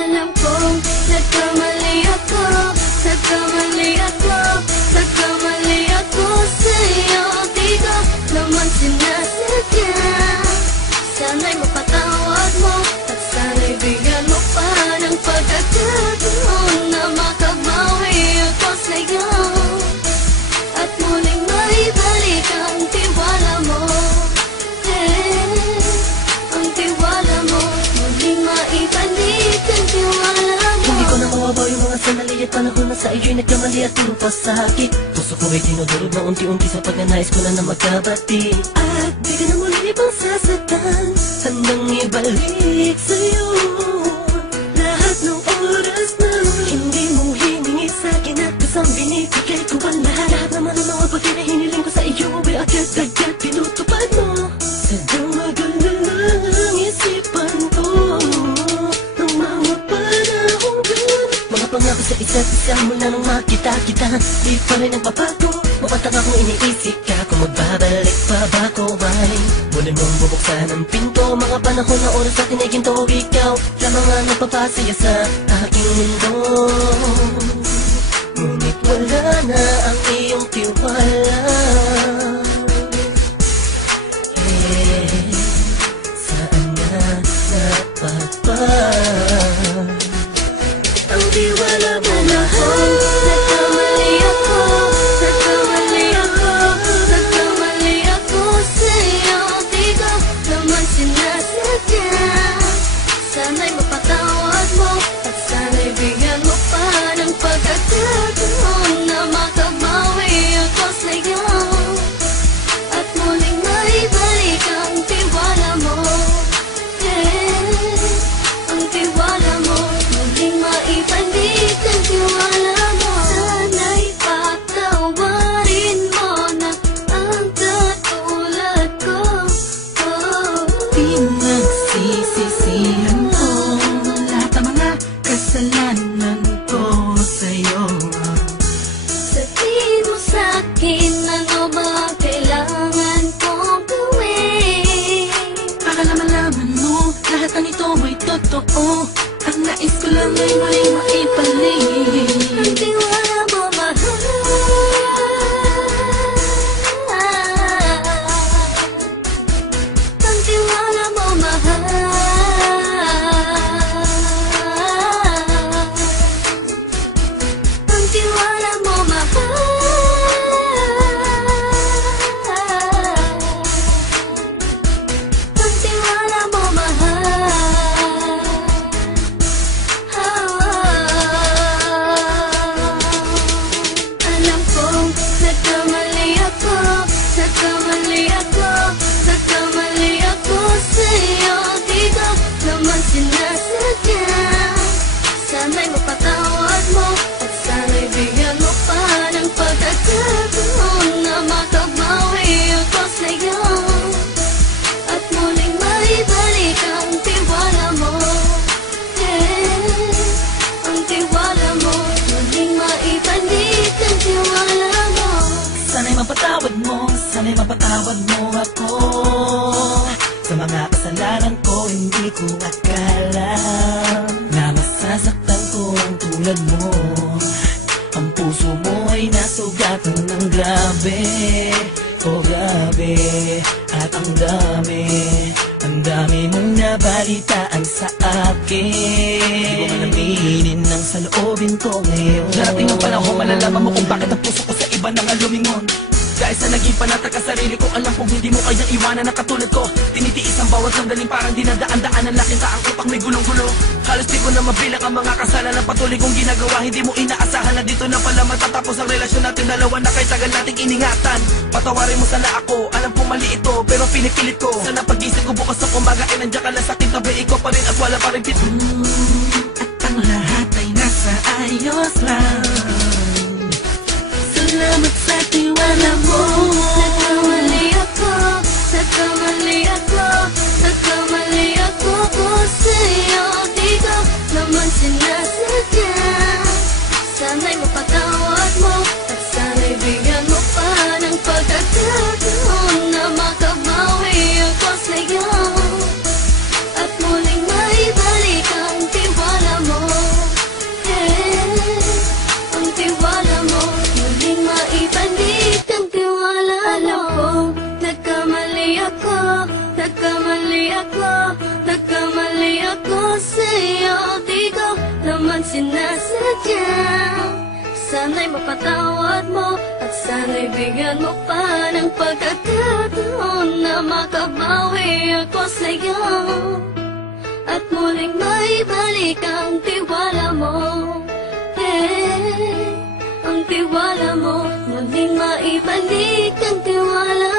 Alam kong nagkamali ako, nagkamali ako, nagkamali ako sa'yo. Di ko naman sinasadya. Sana'y mapatawad mo at sana'y bigyan mo pa ng pagkakataon na makabawi ako sa'yo at muling maibalik ang tiwala mo. Ang tiwala mo, muling maibalik ang tiwala mo. Hindi ko na mawabaw yung mga sandali at panahon na sa iyo'y nagkamali at pinupasakit. Puso ko ay tinudurog na unti-unti sa pagnanais ko na magkabati. At di ka na muli pang sasaktan, handang ibalik sa'yo lahat ng oras na hindi mo hiningi sa'kin at kusang binibigay ko ang lahat. Naman ang mga bagay na hiniling ko sa iyo ay agad-agad pinutupad mo. Sadyang maganda lang isipan ko ng mga panahong yun. Mga pangako sa isa't isa mula nung makita kita, di pa rin nagbabago. Mapatang akong iniisip ka kung magbabalik pa ba ko ay muli mong bubuksan ang pinto. Mga panahon na oras natin ay ginto, ikaw lamang ang nagpapasaya sa aking mundo. Ngunit wala na ang iyong tiwala. Saan na napagpag ang tiwala mo mahal? Nagkamali ako, nagkamali ako, nagkamali ako sa'yo. Di ko naman sinasadya. Sana'y mapatawad mo at sana'y bigyan mo pa ng pagkakataon na makabawi ako sa'yo at muling maibalik ang tiwala mo. Ang tiwala mo, muling maibalik ang tiwala mo. Sana'y patawarin mo na ang katulad ko. Pinagsisisihan ko lahat ng mga kasalanan ko sa'yo. Sabihin mo sa'kin ano ba ang kailangan kong gawin. Para malaman mo lahat ng ito ay totoo. Ang nais ko lang ay muling maibalik Ang tiwala mo mahal. Ang tiwala mo mahal. Ang tiwala mo mahal. Ang tiwala mo mahal. Alam kong nagkamali ako, nagkamali ako, nagkamali ako sa'yo. Di ko naman sinasadya. Sana'y mapatawad mo at sana'y bigyan mo pa ng pagkakataon na makabawi ako sa'yo at muling maibalik ang tiwala mo. Ang tiwala mo, muling maibalik ang tiwala mo. Sana'y mapatawad mo, sana'y mapatawad mo ako sa mga kasalanan ko. Hindi ko akala na masasaktan ko ang tulad mo. Ang puso mo ay nasugatan ng grabe, oh grabe. At ang dami mong nabalitaan sa akin. Di ko man aminin ang saloobin ko ngayon. Darating ang panahon, malalaman mo kung bakit ang puso ko sa iba nang alumingon. Dahil sa naging panatag ka sarili ko, alam kong hindi mo kayang iwanan na katulad ko. Tinitiis ang bawat sandaling parang dinadaan-daan ang nakita ang utak may gulong-gulo. Halos di ko na mabilang ang mga kasalanan patuloy kong ginagawa. Hindi mo inaasahan na dito na pala matatapos ang relasyon natin dalawa na kahit tagal nating iningatan. Patawarin mo sana ako, alam kong mali ito pero pinipilit ko. Sana pag-isip ko bukas na kumbaga ay nandiyan ka lang sa akin, tabi ikaw pa rin at wala pa rin pit. At ang lahat ay nasa ayos lang. Salamat sa tiwala mo. Nagkamali ako, nagkamali ako, nagkamali ako sa'yo. Di ko naman sinasadya. Sana'y mapatawad mo at sana'y bigyan mo pa ng pagkakataon na makabawi ako sa'yo at muling maibalik ang tiwala mo. sa'yo, di ko naman sinasadya. Sana'y mapatawad mo at sana'y bigyan mo pa ng pagkakataon na makabawi ako sa'yo at muling maibalik ang tiwala mo. Ang tiwala mo, muling maibalik ang tiwala